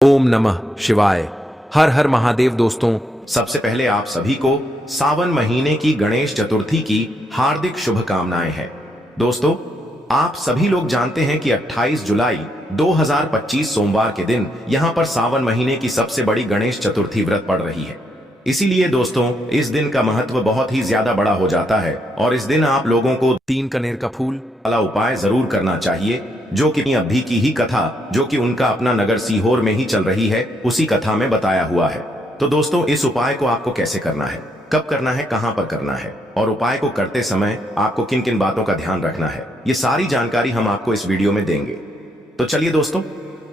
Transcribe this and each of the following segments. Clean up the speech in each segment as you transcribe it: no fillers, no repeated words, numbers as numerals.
ओम नमः शिवाय। हर हर महादेव। दोस्तों, सबसे पहले आप सभी को सावन महीने की गणेश चतुर्थी की हार्दिक शुभकामनाएं हैं। दोस्तों, आप सभी लोग जानते हैं कि 28 जुलाई 2025 सोमवार के दिन यहां पर सावन महीने की सबसे बड़ी गणेश चतुर्थी व्रत पड़ रही है। इसीलिए दोस्तों, इस दिन का महत्व बहुत ही ज्यादा बड़ा हो जाता है और इस दिन आप लोगों को 3 कनेर का फूल वाला उपाय जरूर करना चाहिए, जो कि अभी की ही कथा, जो कि उनका अपना नगर सीहोर में ही चल रही है, उसी कथा में बताया हुआ है। तो दोस्तों, इस उपाय को आपको कैसे करना है, कब करना है, कहां पर करना है और उपाय को करते समय आपको किन किन बातों का ध्यान रखना है, ये सारी जानकारी हम आपको इस वीडियो में देंगे। तो चलिए दोस्तों,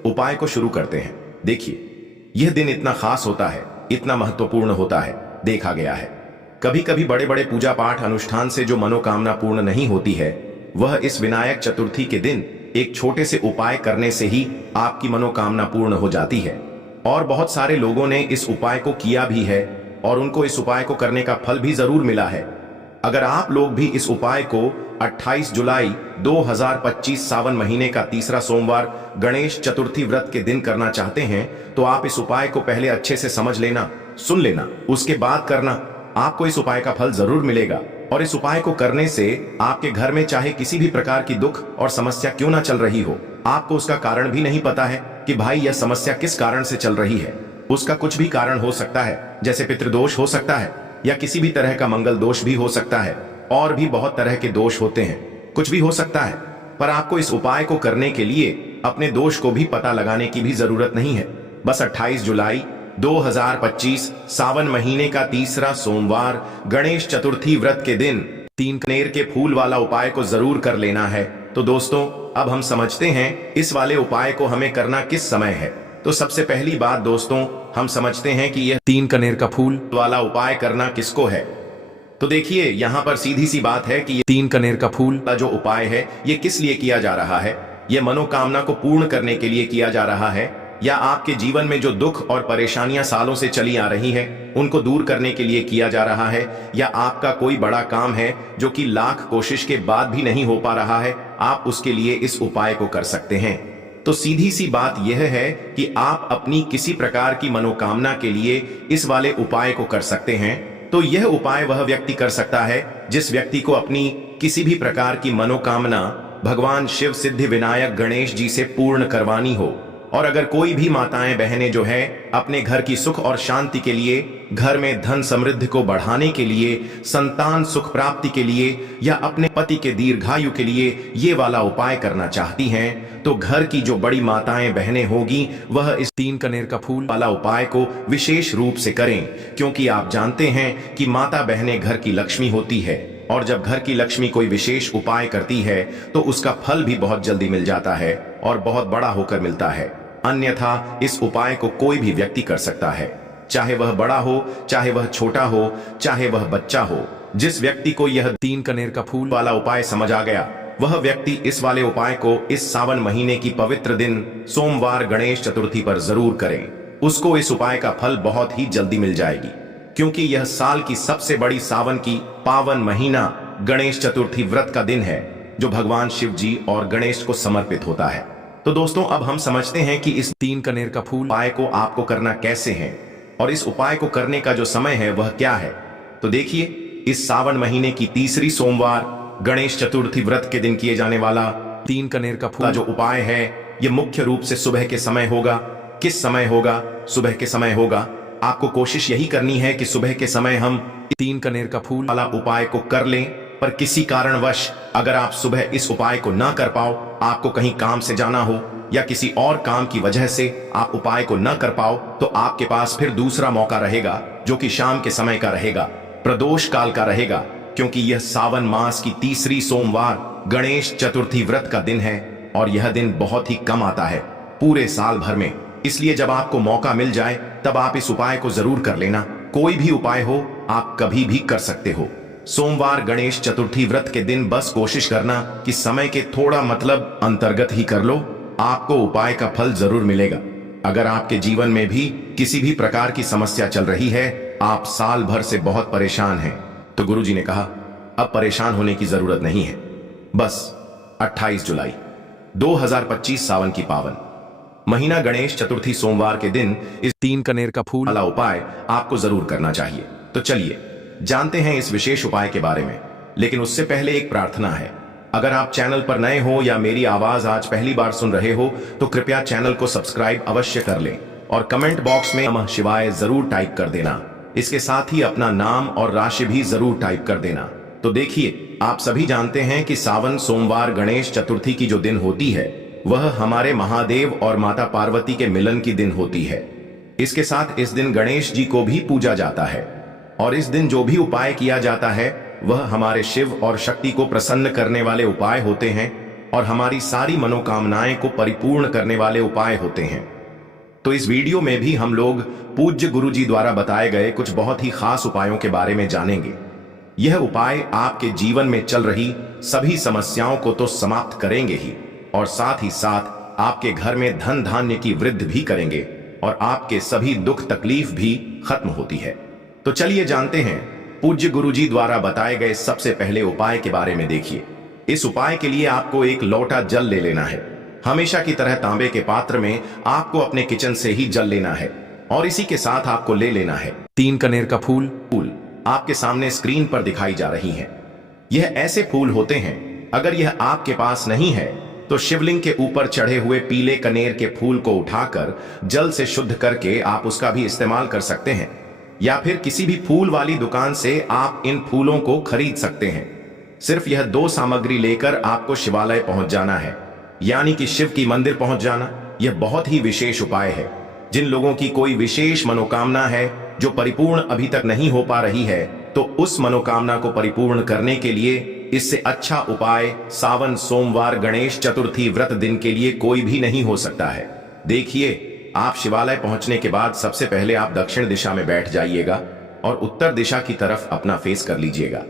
उपाय को शुरू करते हैं। देखिए, यह दिन इतना खास होता है, इतना महत्वपूर्ण होता है। देखा गया है कभी कभी बड़े बड़े पूजा पाठ अनुष्ठान से जो मनोकामना पूर्ण नहीं होती है, वह इस विनायक चतुर्थी के दिन एक छोटे से उपाय करने से ही आपकी मनोकामना पूर्ण हो जाती है। और बहुत सारे लोगों ने इस उपाय को किया भी है और उनको इस उपाय को करने का फल भी जरूर मिला है। अगर आप लोग भी इस उपाय को 28 जुलाई 2025 सावन महीने का तीसरा सोमवार गणेश चतुर्थी व्रत के दिन करना चाहते हैं, तो आप इस उपाय को पहले अच्छे से समझ लेना, सुन लेना, उसके बाद करना। आपको इस उपाय का फल जरूर मिलेगा और इस उपाय को करने से आपके घर में चाहे किसी भी प्रकार की दुख और समस्या क्यों ना चल रही हो, आपको उसका कारण भी नहीं पता है कि भाई यह समस्या किस कारण से चल रही है। उसका कुछ भी कारण हो सकता है, जैसे पितृदोष हो सकता है या किसी भी तरह का मंगल दोष भी हो सकता है, और भी बहुत तरह के दोष होते हैं, कुछ भी हो सकता है। पर आपको इस उपाय को करने के लिए अपने दोष को भी पता लगाने की भी जरूरत नहीं है। बस 28 जुलाई 2025 सावन महीने का तीसरा सोमवार गणेश चतुर्थी व्रत के दिन 3 कनेर के फूल वाला उपाय को जरूर कर लेना है। तो दोस्तों, अब हम समझते हैं इस वाले उपाय को हमें करना किस समय है। तो सबसे पहली बात दोस्तों, हम समझते हैं कि यह 3 कनेर का फूल वाला उपाय करना किसको है। तो देखिए, यहाँ पर सीधी सी बात है कि ये 3 कनेर का फूल जो उपाय है, ये किस लिए किया जा रहा है। यह मनोकामना को पूर्ण करने के लिए किया जा रहा है, या आपके जीवन में जो दुख और परेशानियां सालों से चली आ रही हैं, उनको दूर करने के लिए किया जा रहा है, या आपका कोई बड़ा काम है जो कि लाख कोशिश के बाद भी नहीं हो पा रहा है, आप उसके लिए इस उपाय को कर सकते हैं। तो सीधी सी बात यह है कि आप अपनी किसी प्रकार की मनोकामना के लिए इस वाले उपाय को कर सकते हैं। तो यह उपाय वह व्यक्ति कर सकता है जिस व्यक्ति को अपनी किसी भी प्रकार की मनोकामना भगवान शिव सिद्धि विनायक गणेश जी से पूर्ण करवानी हो। और अगर कोई भी माताएं बहनें जो है अपने घर की सुख और शांति के लिए, घर में धन समृद्धि को बढ़ाने के लिए, संतान सुख प्राप्ति के लिए, या अपने पति के दीर्घायु के लिए ये वाला उपाय करना चाहती हैं, तो घर की जो बड़ी माताएं बहनें होगी वह इस 3 कनेर का फूल वाला उपाय को विशेष रूप से करें, क्योंकि आप जानते हैं कि माता बहनें घर की लक्ष्मी होती है, और जब घर की लक्ष्मी कोई विशेष उपाय करती है तो उसका फल भी बहुत जल्दी मिल जाता है और बहुत बड़ा होकर मिलता है। अन्यथा इस उपाय को कोई भी व्यक्ति कर सकता है, चाहे वह बड़ा हो, चाहे वह छोटा हो, चाहे वह बच्चा हो। जिस व्यक्ति को यह 3 कनेर का फूल वाला उपाय समझ आ गया, वह व्यक्ति इस वाले उपाय को इस सावन महीने की पवित्र दिन सोमवार गणेश चतुर्थी पर जरूर करें। उसको इस उपाय का फल बहुत ही जल्दी मिल जाएगी, क्योंकि यह साल की सबसे बड़ी सावन की पावन महीना गणेश चतुर्थी व्रत का दिन है, जो भगवान शिव जी और गणेश को समर्पित होता है। तो दोस्तों, अब हम समझते हैं कि इस 3 कनेर का फूल उपाय को आपको करना कैसे है और इस उपाय को करने का जो समय है वह क्या है। तो देखिए, इस सावन महीने की तीसरी सोमवार गणेश चतुर्थी व्रत के दिन किए जाने वाला 3 कनेर का का फूल जो उपाय है, यह मुख्य रूप से सुबह के समय होगा। किस समय होगा? सुबह के समय होगा। आपको कोशिश यही करनी है कि सुबह के समय हम 3 कनेर का फूल वाला उपाय को कर लें। पर किसी कारणवश अगर आप सुबह इस उपाय को ना कर पाओ, आपको कहीं काम से जाना हो या किसी और काम की वजह से आप उपाय को न कर पाओ, तो आपके पास फिर दूसरा मौका रहेगा, जो कि शाम के समय का रहेगा, प्रदोष काल का रहेगा, क्योंकि यह सावन मास की तीसरी सोमवार गणेश चतुर्थी व्रत का दिन है और यह दिन बहुत ही कम आता है पूरे साल भर में। इसलिए जब आपको मौका मिल जाए तब आप इस उपाय को जरूर कर लेना। कोई भी उपाय हो, आप कभी भी कर सकते हो। सोमवार गणेश चतुर्थी व्रत के दिन बस कोशिश करना कि समय के थोड़ा मतलब अंतर्गत ही कर लो, आपको उपाय का फल जरूर मिलेगा। अगर आपके जीवन में भी किसी भी प्रकार की समस्या चल रही है, आप साल भर से बहुत परेशान हैं, तो गुरुजी ने कहा अब परेशान होने की जरूरत नहीं है। बस 28 जुलाई 2025 सावन की पावन महीना गणेश चतुर्थी सोमवार के दिन इस 3 कनेर का फूल वाला उपाय आपको जरूर करना चाहिए। तो चलिए जानते हैं इस विशेष उपाय के बारे में। लेकिन उससे पहले एक प्रार्थना है। अगर आप चैनल पर नए हो या मेरी आवाज आज पहली बार सुन रहे हो तो कृपया चैनल को सब्सक्राइब अवश्य कर लें और कमेंट बॉक्स में नमः शिवाय जरूर टाइप कर देना। इसके साथ ही अपना नाम और राशि भी जरूर टाइप कर देना। तो देखिए, आप सभी जानते हैं कि सावन सोमवार गणेश चतुर्थी की जो दिन होती है वह हमारे महादेव और माता पार्वती के मिलन की दिन होती है। इसके साथ इस दिन गणेश जी को भी पूजा जाता है और इस दिन जो भी उपाय किया जाता है वह हमारे शिव और शक्ति को प्रसन्न करने वाले उपाय होते हैं और हमारी सारी मनोकामनाएं को परिपूर्ण करने वाले उपाय होते हैं। तो इस वीडियो में भी हम लोग पूज्य गुरुजी द्वारा बताए गए कुछ बहुत ही खास उपायों के बारे में जानेंगे। यह उपाय आपके जीवन में चल रही सभी समस्याओं को तो समाप्त करेंगे ही और साथ ही साथ आपके घर में धन धान्य की वृद्धि भी करेंगे और आपके सभी दुख तकलीफ भी खत्म होती है। तो चलिए जानते हैं पूज्य गुरुजी द्वारा बताए गए सबसे पहले उपाय के बारे में। देखिए, इस उपाय के लिए आपको एक लोटा जल ले लेना है। हमेशा की तरह तांबे के पात्र में आपको अपने किचन से ही जल लेना है और इसी के साथ आपको ले लेना है 3 कनेर का फूल। फूल आपके सामने स्क्रीन पर दिखाई जा रही हैं। यह ऐसे फूल होते हैं, अगर यह आपके पास नहीं है तो शिवलिंग के ऊपर चढ़े हुए पीले कनेर के फूल को उठाकर जल से शुद्ध करके आप उसका भी इस्तेमाल कर सकते हैं या फिर किसी भी फूल वाली दुकान से आप इन फूलों को खरीद सकते हैं। सिर्फ यह 2 सामग्री लेकर आपको शिवालय पहुंच जाना है, यानी कि शिव की मंदिर पहुंच जाना। यह बहुत ही विशेष उपाय है। जिन लोगों की कोई विशेष मनोकामना है जो परिपूर्ण अभी तक नहीं हो पा रही है, तो उस मनोकामना को परिपूर्ण करने के लिए इससे अच्छा उपाय सावन सोमवार गणेश चतुर्थी व्रत दिन के लिए कोई भी नहीं हो सकता है। देखिए, आप शिवालय पहुंचने के बाद सबसे पहले आप दक्षिण दिशा में बैठ जाइएगा और उत्तर दिशा की तरफ अपना फेस कर लीजिएगा।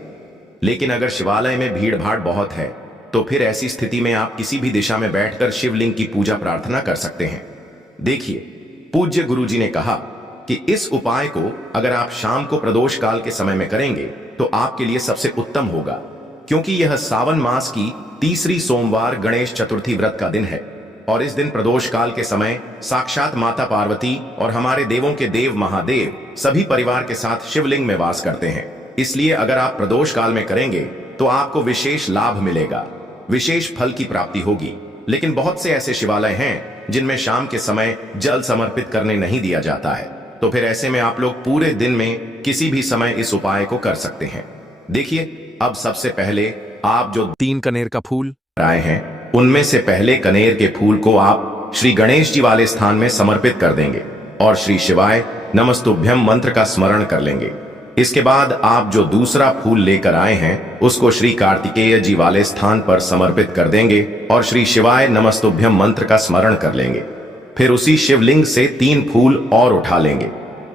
लेकिन अगर शिवालय में भीड़ भाड़ बहुत है तो फिर ऐसी स्थिति में आप किसी भी दिशा में बैठकर शिवलिंग की पूजा प्रार्थना कर सकते हैं। देखिए, पूज्य गुरुजी ने कहा कि इस उपाय को अगर आप शाम को प्रदोष काल के समय में करेंगे तो आपके लिए सबसे उत्तम होगा, क्योंकि यह सावन मास की तीसरी सोमवार गणेश चतुर्थी व्रत का दिन है और इस दिन प्रदोष काल के समय साक्षात माता पार्वती और हमारे देवों के देव महादेव सभी परिवार के साथ शिवलिंग में वास करते हैं। इसलिए अगर आप प्रदोष काल में करेंगे तो आपको विशेष लाभ मिलेगा, विशेष फल की प्राप्ति होगी। लेकिन बहुत से ऐसे शिवालय हैं जिनमें शाम के समय जल समर्पित करने नहीं दिया जाता है, तो फिर ऐसे में आप लोग पूरे दिन में किसी भी समय इस उपाय को कर सकते हैं। देखिए, अब सबसे पहले आप जो 3 कनेर का फूल आए हैं उनमें से पहले कनेर के फूल को आप श्री गणेश जी वाले स्थान में समर्पित कर देंगे और श्री शिवाय नमस्तुभ्यम मंत्र का स्मरण कर लेंगे। इसके बाद आप जो दूसरा फूल लेकर आए हैं उसको श्री कार्तिकेय जी वाले स्थान पर समर्पित कर देंगे और श्री शिवाय नमस्तुभ्यम मंत्र का स्मरण कर लेंगे। फिर उसी शिवलिंग से 3 फूल और उठा लेंगे,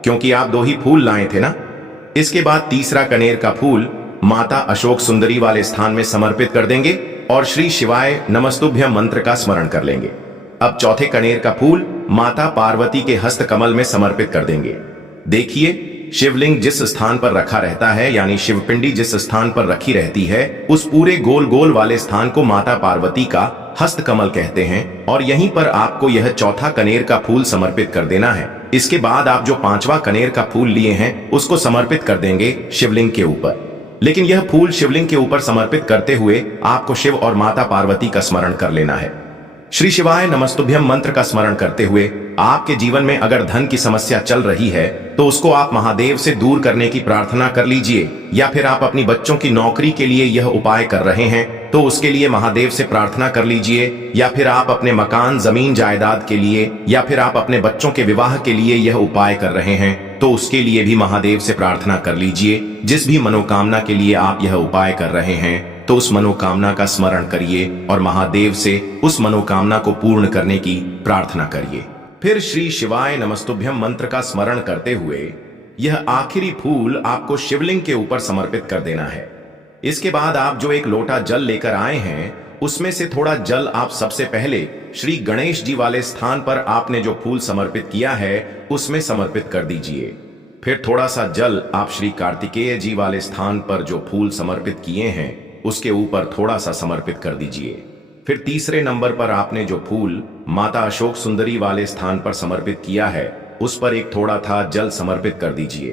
क्योंकि आप 2 ही फूल लाए थे ना। इसके बाद तीसरा कनेर का फूल माता अशोक सुंदरी वाले स्थान में समर्पित कर देंगे और श्री शिवाय नमस्तुभ्यम मंत्र का स्मरण कर लेंगे। अब चौथे कनेर का फूल माता पार्वती के हस्त कमल में समर्पित कर देंगे। देखिए, शिवलिंग जिस स्थान पर रखा रहता है, यानी शिवपिंडी जिस स्थान पर रखी रहती है, उस पूरे गोल गोल वाले स्थान को माता पार्वती का हस्त कमल कहते हैं और यहीं पर आपको यह चौथा कनेर का फूल समर्पित कर देना है। इसके बाद आप जो 5वां कनेर का फूल लिए हैं उसको समर्पित कर देंगे शिवलिंग के ऊपर। लेकिन यह फूल शिवलिंग के ऊपर समर्पित करते हुए आपको शिव और माता पार्वती का स्मरण कर लेना है। श्री शिवाय नमस्तुभ्यम मंत्र का स्मरण करते हुए आपके जीवन में अगर धन की समस्या चल रही है तो उसको आप महादेव से दूर करने की प्रार्थना कर लीजिए, या फिर आप अपनी बच्चों की नौकरी के लिए यह उपाय कर रहे हैं तो उसके लिए महादेव से प्रार्थना कर लीजिए, या फिर आप अपने मकान जमीन जायदाद के लिए या फिर आप अपने बच्चों के विवाह के लिए यह उपाय कर रहे हैं तो उसके लिए भी महादेव से प्रार्थना कर लीजिए। जिस भी मनोकामना के लिए आप यह उपाय कर रहे हैं तो उस मनोकामना का स्मरण करिए और महादेव से उस मनोकामना को पूर्ण करने की प्रार्थना करिए। फिर श्री शिवाय नमस्तुभ्यम मंत्र का स्मरण करते हुए यह आखिरी फूल आपको शिवलिंग के ऊपर समर्पित कर देना है। इसके बाद आप जो एक लोटा जल लेकर आए हैं उसमें से थोड़ा जल आप सबसे पहले श्री गणेश जी वाले स्थान पर आपने जो फूल समर्पित किया है उसमें समर्पित कर दीजिए। फिर थोड़ा सा जल आप श्री कार्तिकेय जी वाले स्थान पर जो फूल समर्पित किए हैं उसके ऊपर थोड़ा सा समर्पित कर दीजिए। फिर तीसरे नंबर पर आपने जो फूल माता अशोक सुंदरी वाले स्थान पर समर्पित किया है उस पर एक थोड़ा था जल समर्पित कर दीजिए।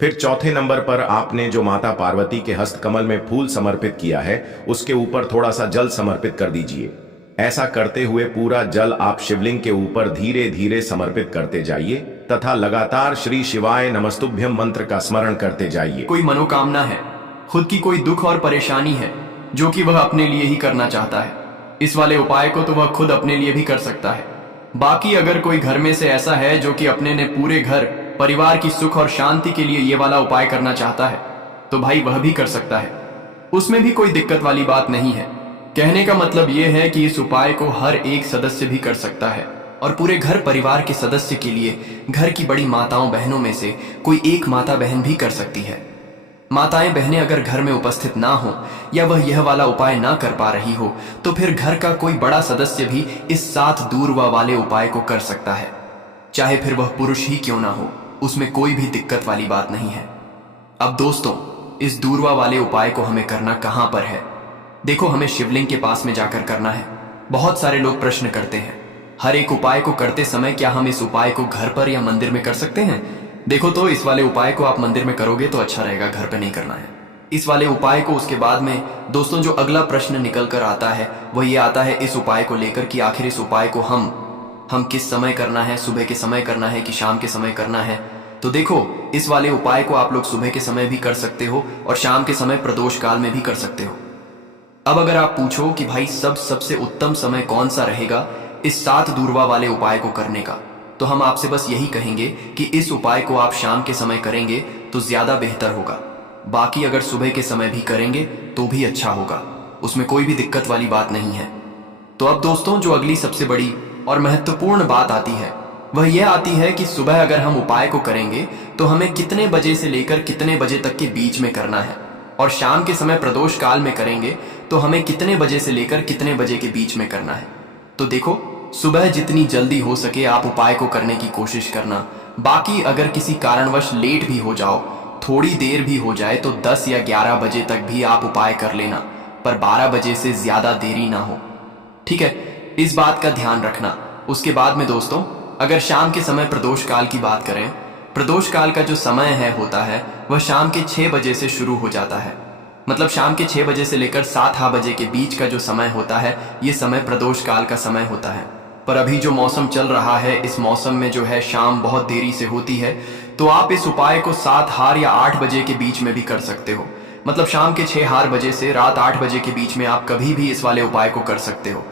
फिर चौथे नंबर पर आपने जो माता पार्वती के हस्त कमल में फूल समर्पित किया है उसके ऊपर थोड़ा सा जल समर्पित कर दीजिए। ऐसा करते हुए पूरा जल आप शिवलिंग के ऊपर धीरे धीरे समर्पित करते जाइए तथा लगातार श्री शिवाय नमस्तुभ्यम मंत्र का स्मरण करते जाइए। कोई मनोकामना है, खुद की कोई दुख और परेशानी है जो कि वह अपने लिए ही करना चाहता है, इस वाले उपाय को तो वह खुद अपने लिए भी कर सकता है। बाकी अगर कोई घर में से ऐसा है जो कि अपने ने पूरे घर परिवार की सुख और शांति के लिए ये वाला उपाय करना चाहता है तो भाई वह भी कर सकता है, उसमें भी कोई दिक्कत वाली बात नहीं है। कहने का मतलब यह है कि इस उपाय को हर एक सदस्य भी कर सकता है और पूरे घर परिवार के सदस्य के लिए घर की बड़ी माताओं बहनों में से कोई एक माता बहन भी कर सकती है। माताएं बहनें अगर घर में उपस्थित ना हो या वह यह वाला उपाय ना कर पा रही हो तो फिर घर का कोई बड़ा सदस्य भी इस 7 दूरवा वाले उपाय को कर सकता है, चाहे फिर वह पुरुष ही क्यों ना हो, उसमें कोई भी दिक्कत वाली बात नहीं है। अब दोस्तों, इस दूरवा वाले उपाय को हमें करना कहां पर है? देखो, हमें शिवलिंग के पास में जाकर करना है। बहुत सारे लोग प्रश्न करते हैं, हर एक उपाय को करते समय क्या हम इस उपाय को घर पर या मंदिर में कर सकते हैं? देखो, तो इस वाले उपाय को आप मंदिर में करोगे तो अच्छा रहेगा, घर पे नहीं करना है इस वाले उपाय को। उसके बाद में दोस्तों जो अगला प्रश्न निकल कर आता है वह ये आता है इस उपाय को लेकर कि आखिर इस उपाय को हम किस समय करना है, सुबह के समय करना है कि शाम के समय करना है? तो देखो, इस वाले उपाय को आप लोग सुबह के समय भी कर सकते हो और शाम के समय प्रदोष काल में भी कर सकते हो। अब अगर आप पूछो कि भाई सबसे उत्तम समय कौन सा रहेगा इस 7 दूरवा वाले उपाय को करने का, तो हम आपसे बस यही कहेंगे कि इस उपाय को आप शाम के समय करेंगे तो ज्यादा बेहतर होगा। बाकी अगर सुबह के समय भी करेंगे तो भी अच्छा होगा, उसमें कोई भी दिक्कत वाली बात नहीं है। तो अब दोस्तों जो अगली सबसे बड़ी और महत्वपूर्ण बात आती है वह यह आती है कि सुबह अगर हम उपाय को करेंगे तो हमें कितने बजे से लेकर कितने बजे तक के बीच में करना है, और शाम के समय प्रदोष काल में करेंगे तो हमें कितने बजे से लेकर कितने बजे के बीच में करना है। तो देखो, सुबह जितनी जल्दी हो सके आप उपाय को करने की कोशिश करना। बाकी अगर किसी कारणवश लेट भी हो जाओ, थोड़ी देर भी हो जाए तो 10 या 11 बजे तक भी आप उपाय कर लेना, पर 12 बजे से ज्यादा देरी ना हो, ठीक है? इस बात का ध्यान रखना। उसके बाद में दोस्तों, अगर शाम के समय प्रदोष काल की बात करें, प्रदोष काल का जो समय होता है वह शाम के 6 बजे से शुरू हो जाता है। मतलब शाम के 6 बजे से लेकर 7 बजे के बीच का जो समय होता है ये समय प्रदोष काल का समय होता है। पर अभी जो मौसम चल रहा है इस मौसम में जो है शाम बहुत देरी से होती है, तो आप इस उपाय को 7 हार या 8 बजे के बीच में भी कर सकते हो। मतलब शाम के 6 हार बजे से रात 8 बजे के बीच में आप कभी भी इस वाले उपाय को कर सकते हो,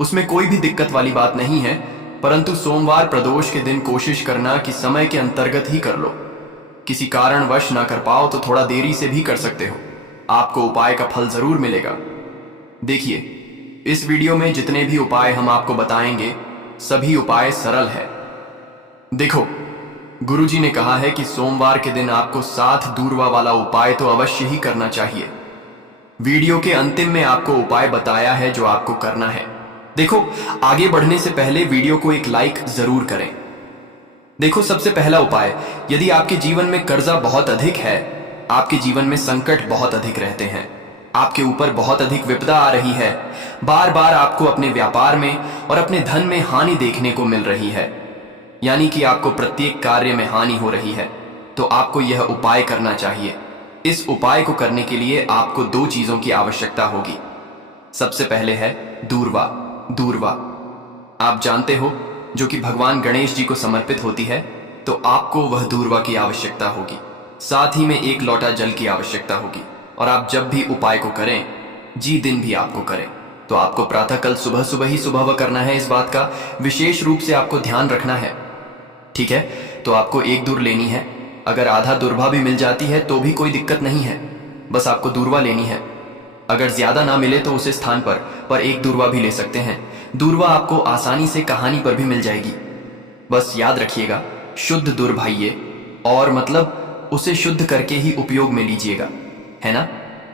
उसमें कोई भी दिक्कत वाली बात नहीं है। परंतु सोमवार प्रदोष के दिन कोशिश करना कि समय के अंतर्गत ही कर लो। किसी कारणवश ना कर पाओ तो थोड़ा देरी से भी कर सकते हो, आपको उपाय का फल जरूर मिलेगा। देखिए, इस वीडियो में जितने भी उपाय हम आपको बताएंगे सभी उपाय सरल है। देखो, गुरुजी ने कहा है कि सोमवार के दिन आपको 7 दूरवा वाला उपाय तो अवश्य ही करना चाहिए। वीडियो के अंतिम में आपको उपाय बताया है जो आपको करना है। देखो, आगे बढ़ने से पहले वीडियो को एक लाइक जरूर करें। देखो, सबसे पहला उपाय, यदि आपके जीवन में कर्जा बहुत अधिक है, आपके जीवन में संकट बहुत अधिक रहते हैं, आपके ऊपर बहुत अधिक विपदा आ रही है, बार बार आपको अपने व्यापार में और अपने धन में हानि देखने को मिल रही है, यानी कि आपको प्रत्येक कार्य में हानि हो रही है, तो आपको यह उपाय करना चाहिए। इस उपाय को करने के लिए आपको 2 चीजों की आवश्यकता होगी। सबसे पहले है दूरवा। दूरवा आप जानते हो जो कि भगवान गणेश जी को समर्पित होती है, तो आपको वह दूरवा की आवश्यकता होगी। साथ ही में 1 लोटा जल की आवश्यकता होगी। और आप जब भी उपाय को करें, दिन भी आपको करें, तो आपको प्रातःकाल सुबह ही सुबह करना है। इस बात का विशेष रूप से आपको ध्यान रखना है, ठीक है? तो आपको 1 दूर लेनी है। अगर आधा दूरवा भी मिल जाती है तो भी कोई दिक्कत नहीं है, बस आपको दूरवा लेनी है। अगर ज्यादा ना मिले तो उस स्थान पर 1 दूरवा भी ले सकते हैं। दूरवा आपको आसानी से कहानी पर भी मिल जाएगी। बस याद रखिएगा, शुद्ध दूरभाइये, और मतलब उसे शुद्ध करके ही उपयोग में लीजिएगा, है ना?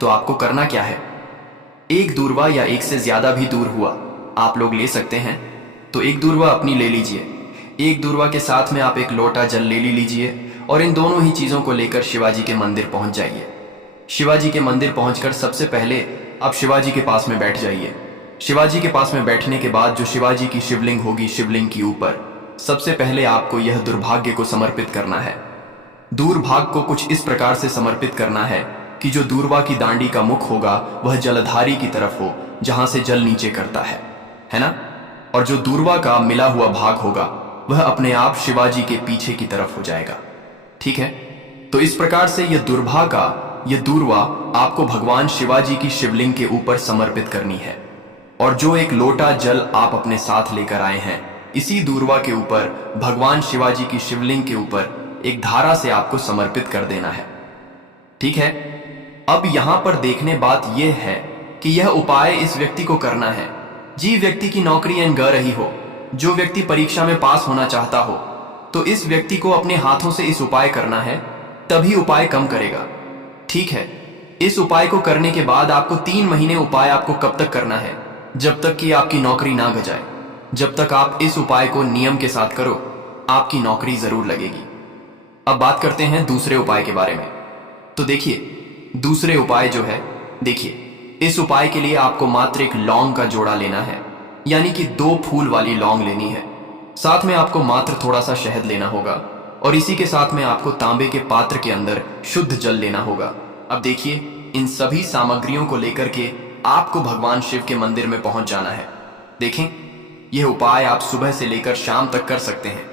तो आपको करना क्या है, 1 दूरवा या 1 से ज्यादा भी दूर हुआ आप लोग ले सकते हैं, तो 1 दूरवा अपनी ले लीजिए। 1 दूरवा के साथ में आप 1 लोटा जल ले लीजिए और इन दोनों ही चीजों को लेकर शिवाजी के मंदिर पहुंच जाइए। शिवाजी के मंदिर पहुंचकर सबसे पहले आप शिवाजी के पास में बैठ जाइए। शिवाजी के पास में बैठने के बाद जो शिवाजी की शिवलिंग होगी, शिवलिंग के ऊपर सबसे पहले आपको यह दुर्भाग्य को समर्पित करना है। दूरभाग को कुछ इस प्रकार से समर्पित करना है कि जो दूरवा की दांडी का मुख होगा वह जलधारी की तरफ हो, जहां से जल नीचे करता है ना। और जो दूरवा का मिला हुआ भाग होगा वह अपने आप शिवाजी के पीछे की तरफ हो जाएगा। ठीक है, तो इस प्रकार से यह दूरवा आपको भगवान शिवाजी की शिवलिंग के ऊपर समर्पित करनी है। और जो एक लोटा जल आप अपने साथ लेकर आए हैं, इसी दूरवा के ऊपर भगवान शिवाजी की शिवलिंग के ऊपर एक धारा से आपको समर्पित कर देना है। ठीक है, अब यहां पर देखने बात यह है कि यह उपाय इस व्यक्ति को करना है जी व्यक्ति की नौकरी ग रही हो, जो व्यक्ति परीक्षा में पास होना चाहता हो, तो इस व्यक्ति को अपने हाथों से इस उपाय करना है, तभी उपाय कम करेगा। ठीक है, इस उपाय को करने के बाद आपको 3 महीने उपाय आपको कब तक करना है? जब तक कि आपकी नौकरी ना गजाए। जब तक आप इस उपाय को नियम के साथ करो, आपकी नौकरी जरूर लगेगी। अब बात करते हैं दूसरे उपाय के बारे में। तो देखिए, दूसरे उपाय जो है, देखिए, इस उपाय के लिए आपको मात्र एक लौंग का जोड़ा लेना है, यानी कि 2 फूल वाली लौंग लेनी है। साथ में आपको मात्र थोड़ा सा शहद लेना होगा और इसी के साथ में आपको तांबे के पात्र के अंदर शुद्ध जल लेना होगा। अब देखिए, इन सभी सामग्रियों को लेकर के आपको भगवान शिव के मंदिर में पहुंच जाना है। देखें, यह उपाय आप सुबह से लेकर शाम तक कर सकते हैं।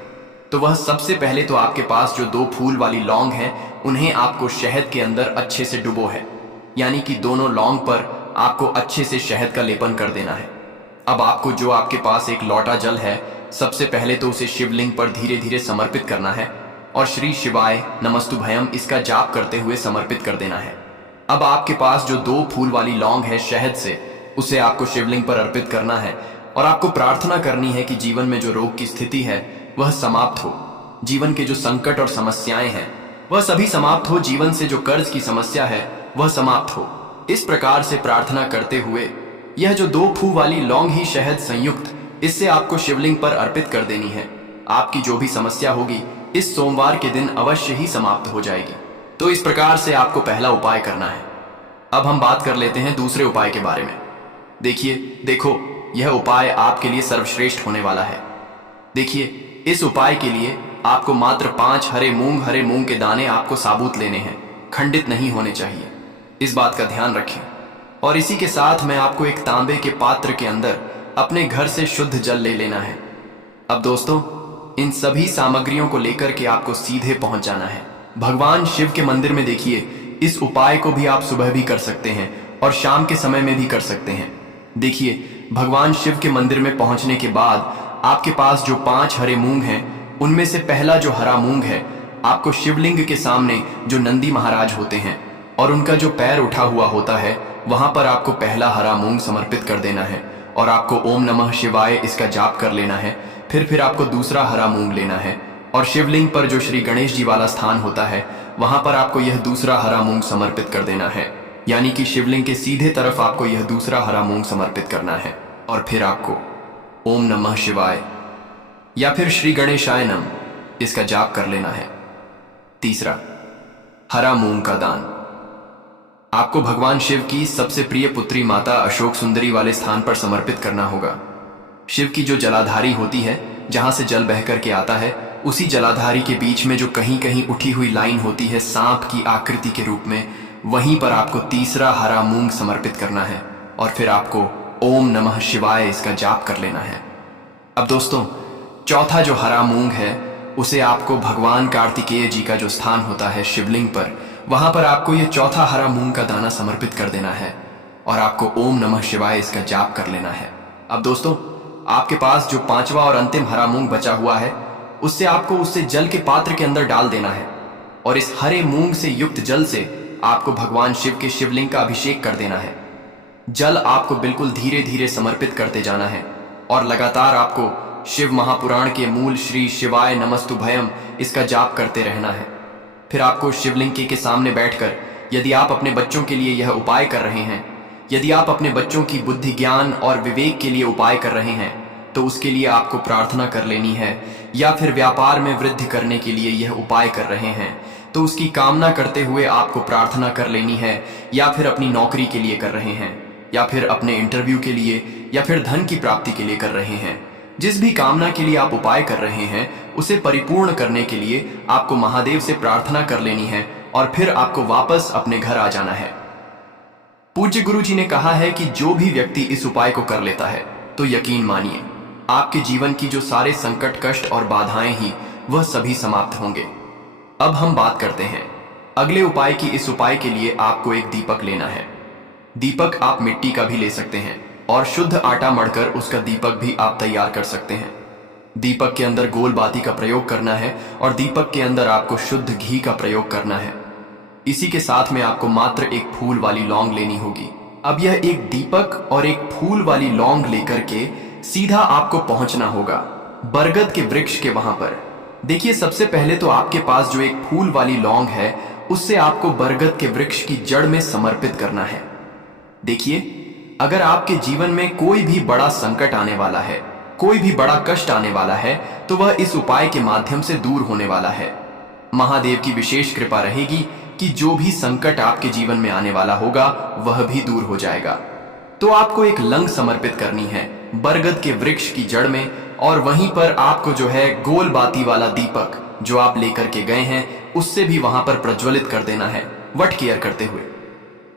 तो वह सबसे पहले तो आपके पास जो 2 फूल वाली लौंग है, उन्हें आपको शहद के अंदर अच्छे से डुबो है, यानी कि दोनों लौंग पर आपको अच्छे से शहद का लेपन कर देना है। अब आपको जो आपके पास एक लोटा जल है, सबसे पहले तो उसे शिवलिंग पर धीरे धीरे समर्पित करना है और श्री शिवाय नमस्तुभयम इसका जाप करते हुए समर्पित कर देना है। अब आपके पास जो 2 फूल वाली लौंग है शहद से, उसे आपको शिवलिंग पर अर्पित करना है और आपको प्रार्थना करनी है कि जीवन में जो रोग की स्थिति है वह समाप्त हो, जीवन के जो संकट और समस्याएं हैं वह सभी समाप्त हो, जीवन से जो कर्ज की समस्या है वह समाप्त हो। इस प्रकार से प्रार्थना करते हुए यह जो 2 फूल वाली लौंग ही शहद संयुक्त, इससे आपको शिवलिंग पर अर्पित कर देनी है। आपकी जो भी समस्या होगी इस सोमवार के दिन अवश्य ही समाप्त हो जाएगी। तो इस प्रकार से आपको पहला उपाय करना है। अब हम बात कर लेते हैं दूसरे उपाय के बारे में। देखो, यह उपाय आपके लिए सर्वश्रेष्ठ होने वाला है। देखिए, इस उपाय के लिए आपको मात्र 5 हरे मूंग के दाने आपको साबुत लेने हैं, खंडित नहीं होने चाहिए, इस बात का ध्यान रखें। और इसी के साथ में आपको एक तांबे के पात्र के अंदर अपने घर से शुद्ध जल ले लेना है। अब दोस्तों, इन सभी सामग्रियों को लेकर के आपको सीधे पहुंच जाना है भगवान शिव के मंदिर में। देखिए, इस उपाय को भी आप सुबह भी कर सकते हैं और शाम के समय में भी कर सकते हैं। देखिए, भगवान शिव के मंदिर में पहुंचने के बाद आपके पास जो 5 हरे मूंग हैं, उनमें से पहला जो हरा मूंग है, आपको शिवलिंग के सामने जो नंदी महाराज होते हैं और उनका जो पैर उठा हुआ होता है, वहां पर आपको पहला हरा मूंग समर्पित कर देना है और आपको ओम नमः शिवाय इसका जाप कर लेना है। फिर आपको दूसरा हरा मूंग लेना है और शिवलिंग पर जो श्री गणेश जी वाला स्थान होता है, वहां पर आपको यह दूसरा हरा मूंग समर्पित कर देना है, यानी कि शिवलिंग के सीधे तरफ आपको यह दूसरा हरा मूंग समर्पित करना है। और फिर आपको ओम नमः शिवाय या फिर श्री गणेशाय नम इसका जाप कर लेना है। तीसरा, हरा मूंग का दान आपको भगवान शिव की सबसे प्रिय पुत्री माता अशोक सुंदरी वाले स्थान पर समर्पित करना होगा। शिव की जो जलाधारी होती है, जहां से जल बह करके आता है, उसी जलाधारी के बीच में जो कहीं कहीं उठी हुई लाइन होती है सांप की आकृति के रूप में, वहीं पर आपको तीसरा हरा मूंग समर्पित करना है और फिर आपको ओम नमः शिवाय इसका जाप कर लेना है। अब दोस्तों, चौथा जो हरा मूंग है, उसे आपको भगवान कार्तिकेय जी का जो स्थान होता है शिवलिंग पर, वहां पर आपको यह चौथा हरा मूंग का दाना समर्पित कर देना है और आपको ओम नमः शिवाय इसका जाप कर लेना है। अब दोस्तों, आपके पास जो 5वां और अंतिम हरा मूंग बचा हुआ है, उससे आपको उसे जल के पात्र के अंदर डाल देना है और इस हरे मूंग से युक्त जल से आपको भगवान शिव के शिवलिंग का अभिषेक कर देना है। जल आपको बिल्कुल धीरे धीरे समर्पित करते जाना है और लगातार आपको शिव महापुराण के मूल श्री शिवाय नमस्तुभयम इसका जाप करते रहना है। फिर आपको शिवलिंग के सामने बैठकर, यदि आप अपने बच्चों के लिए यह उपाय कर रहे हैं, यदि आप अपने बच्चों की बुद्धि ज्ञान और विवेक के लिए उपाय कर रहे हैं, तो उसके लिए आपको प्रार्थना कर लेनी है। या फिर व्यापार में वृद्धि करने के लिए यह उपाय कर रहे हैं, तो उसकी कामना करते हुए आपको प्रार्थना कर लेनी है। या फिर अपनी नौकरी के लिए कर रहे हैं, या फिर अपने इंटरव्यू के लिए या फिर धन की प्राप्ति के लिए कर रहे हैं। जिस भी कामना के लिए आप उपाय कर रहे हैं उसे परिपूर्ण करने के लिए आपको महादेव से प्रार्थना कर लेनी है और फिर आपको वापस अपने घर आ जाना है। पूज्य गुरु जी ने कहा है कि जो भी व्यक्ति इस उपाय को कर लेता है तो यकीन मानिए आपके जीवन की जो सारे संकट, कष्ट और बाधाएं ही वह सभी समाप्त होंगे। अब हम बात करते हैं अगले उपाय की। इस उपाय के लिए आपको एक दीपक लेना है। दीपक आप मिट्टी का भी ले सकते हैं और शुद्ध आटा मढ़कर उसका दीपक भी आप तैयार कर सकते हैं। दीपक के अंदर गोल बाती का प्रयोग करना है और दीपक के अंदर आपको शुद्ध घी का प्रयोग करना है। इसी के साथ में आपको मात्र एक फूल वाली लौंग लेनी होगी। अब यह एक दीपक और एक फूल वाली लौंग लेकर के सीधा आपको पहुंचना होगा बरगद के वृक्ष के वहां पर। देखिए, सबसे पहले तो आपके पास जो एक फूल वाली लौंग है उससे आपको बरगद के वृक्ष की जड़ में समर्पित करना है। देखिए, अगर आपके जीवन में कोई भी बड़ा संकट आने वाला है, कोई भी बड़ा कष्ट आने वाला है, तो वह इस उपाय के माध्यम से दूर होने वाला है। महादेव की विशेष कृपा रहेगी कि जो भी संकट आपके जीवन में आने वाला होगा वह भी दूर हो जाएगा। तो आपको एक लंग समर्पित करनी है बरगद के वृक्ष की जड़ में और वहीं पर आपको जो है गोल बाती वाला दीपक जो आप लेकर के गए हैं उससे भी वहां पर प्रज्वलित कर देना है वट केयर करते हुए।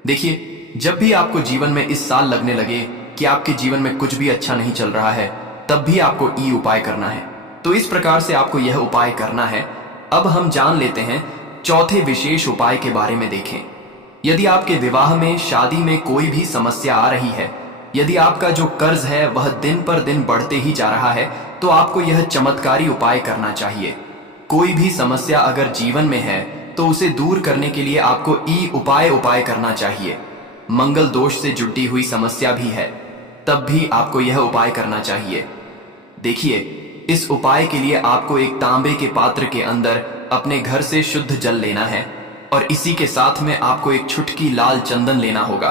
देखिए, जब भी आपको जीवन में इस साल लगने लगे कि आपके जीवन में कुछ भी अच्छा नहीं चल रहा है, तब भी आपको ई उपाय करना है। तो इस प्रकार से आपको यह उपाय करना है। अब हम जान लेते हैं चौथे विशेष उपाय के बारे में। देखें, यदि आपके विवाह में, शादी में कोई भी समस्या आ रही है, यदि आपका जो कर्ज है वह दिन पर दिन बढ़ते ही जा रहा है, तो आपको यह चमत्कारी उपाय करना चाहिए। कोई भी समस्या अगर जीवन में है तो उसे दूर करने के लिए आपको ई उपाय करना चाहिए। मंगल दोष से जुटी हुई समस्या भी है तब भी आपको यह उपाय करना चाहिए। देखिए, इस उपाय के लिए आपको एक तांबे के पात्र के अंदर अपने घर से शुद्ध जल लेना है और इसी के साथ में आपको एक चुटकी लाल चंदन लेना होगा।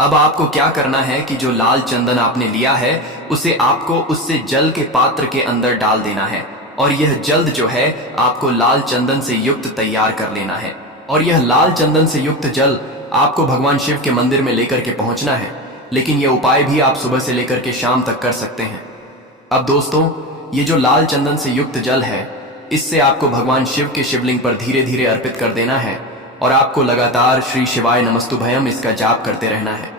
अब आपको क्या करना है कि जो लाल चंदन आपने लिया है उसे आपको उससे जल के पात्र के अंदर डाल देना है और यह जल्द जो है आपको लाल चंदन से युक्त तैयार कर लेना है। और यह लाल चंदन से युक्त जल आपको भगवान शिव के मंदिर में लेकर के पहुंचना है। लेकिन यह उपाय भी आप सुबह से लेकर के शाम तक कर सकते हैं। अब दोस्तों, ये जो लाल चंदन से युक्त जल है इससे आपको भगवान शिव के शिवलिंग पर धीरे धीरे अर्पित कर देना है और आपको लगातार श्री शिवाय नमस्तुभयम इसका जाप करते रहना है।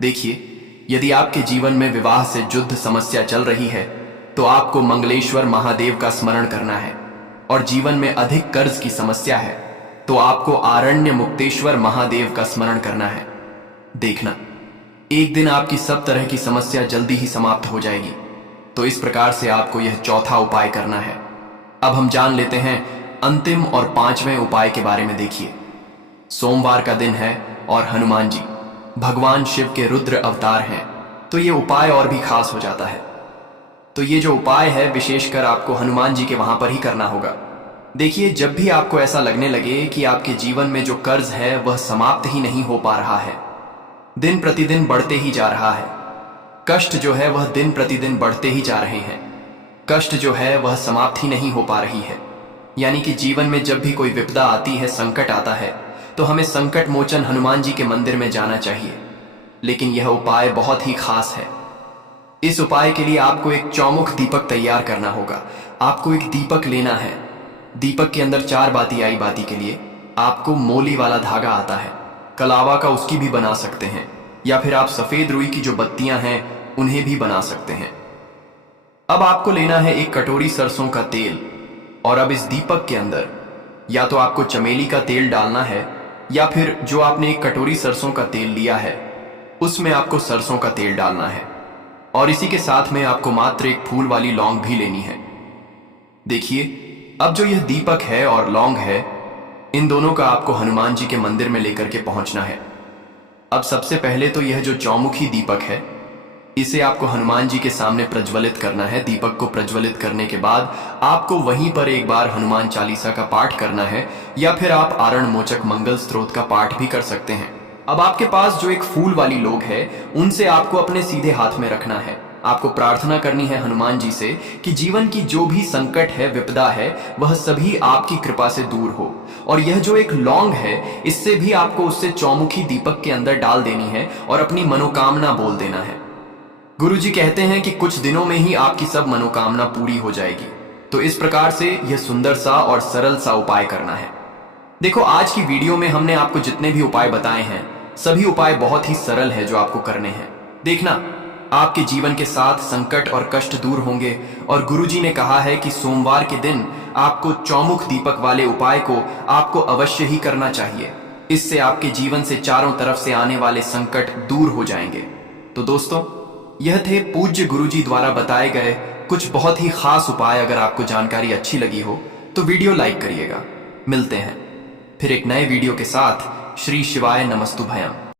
देखिए, यदि आपके जीवन में विवाह से युद्ध समस्या चल रही है तो आपको मंगलेश्वर महादेव का स्मरण करना है और जीवन में अधिक कर्ज की समस्या है तो आपको आरण्य मुक्तेश्वर महादेव का स्मरण करना है। देखना, एक दिन आपकी सब तरह की समस्या जल्दी ही समाप्त हो जाएगी। तो इस प्रकार से आपको यह चौथा उपाय करना है। अब हम जान लेते हैं अंतिम और पांचवें उपाय के बारे में। देखिए, सोमवार का दिन है और हनुमान जी भगवान शिव के रुद्र अवतार हैं, तो ये उपाय और भी खास हो जाता है। तो ये जो उपाय है विशेषकर आपको हनुमान जी के वहां पर ही करना होगा। देखिए, जब भी आपको ऐसा लगने लगे कि आपके जीवन में जो कर्ज है वह समाप्त ही नहीं हो पा रहा है, दिन प्रतिदिन बढ़ते ही जा रहा है, कष्ट जो है वह दिन प्रतिदिन बढ़ते ही जा रहे हैं, कष्ट जो है वह समाप्त ही नहीं हो पा रही है, यानी कि जीवन में जब भी कोई विपदा आती है, संकट आता है, तो हमें संकट मोचन हनुमान जी के मंदिर में जाना चाहिए। लेकिन यह उपाय बहुत ही खास है। इस उपाय के लिए आपको एक चौमुख दीपक तैयार करना होगा। आपको एक दीपक लेना है। दीपक के अंदर 4 बाती आई बाती के लिए आपको मोली वाला धागा आता है, कलावा का उसकी भी बना सकते हैं, या फिर आप सफेद रुई की जो बत्तियां हैं उन्हें भी बना सकते हैं। अब आपको लेना है एक कटोरी सरसों का तेल और अब इस दीपक के अंदर या तो आपको चमेली का तेल डालना है या फिर जो आपने एक कटोरी सरसों का तेल लिया है उसमें आपको सरसों का तेल डालना है और इसी के साथ में आपको मात्र एक फूल वाली लौंग भी लेनी है। देखिए, अब जो यह दीपक है और लौंग है, इन दोनों का आपको हनुमान जी के मंदिर में लेकर के पहुंचना है। अब सबसे पहले तो यह जो चौमुखी दीपक है इसे आपको हनुमान जी के सामने प्रज्वलित करना है। दीपक को प्रज्वलित करने के बाद आपको वहीं पर एक बार हनुमान चालीसा का पाठ करना है या फिर आप आरण मोचक मंगल स्तोत्र का पाठ भी कर सकते हैं। अब आपके पास जो एक फूल वाली लौंग है उनसे आपको अपने सीधे हाथ में रखना है आपको प्रार्थना करनी है हनुमान जी से कि जीवन की जो भी संकट है, विपदा है, वह सभी आपकी कृपा से दूर हो। और यह जो एक लौंग है, इससे भी आपको उससे चौमुखी दीपक के अंदर डाल देनी है और अपनी मनोकामना बोल देना है। गुरु जी कहते हैं कि कुछ दिनों में ही आपकी सब मनोकामना पूरी हो जाएगी। तो इस प्रकार से यह सुंदर सा और सरल सा उपाय करना है। देखो, आज की वीडियो में हमने आपको जितने भी उपाय बताए हैं, सभी उपाय बहुत ही सरल है जो आपको करने हैं। देखना, आपके जीवन के साथ संकट और कष्ट दूर होंगे। और गुरुजी ने कहा है कि सोमवार के दिन आपको चौमुख दीपक वाले उपाय को आपको अवश्य ही करना चाहिए। इससे आपके जीवन से चारों तरफ से आने वाले संकट दूर हो जाएंगे। तो दोस्तों, यह थे पूज्य गुरुजी द्वारा बताए गए कुछ बहुत ही खास उपाय। अगर आपको जानकारी अच्छी लगी हो तो वीडियो लाइक करिएगा। मिलते हैं फिर एक नए वीडियो के साथ। श्री शिवाय नमस्तुभयम।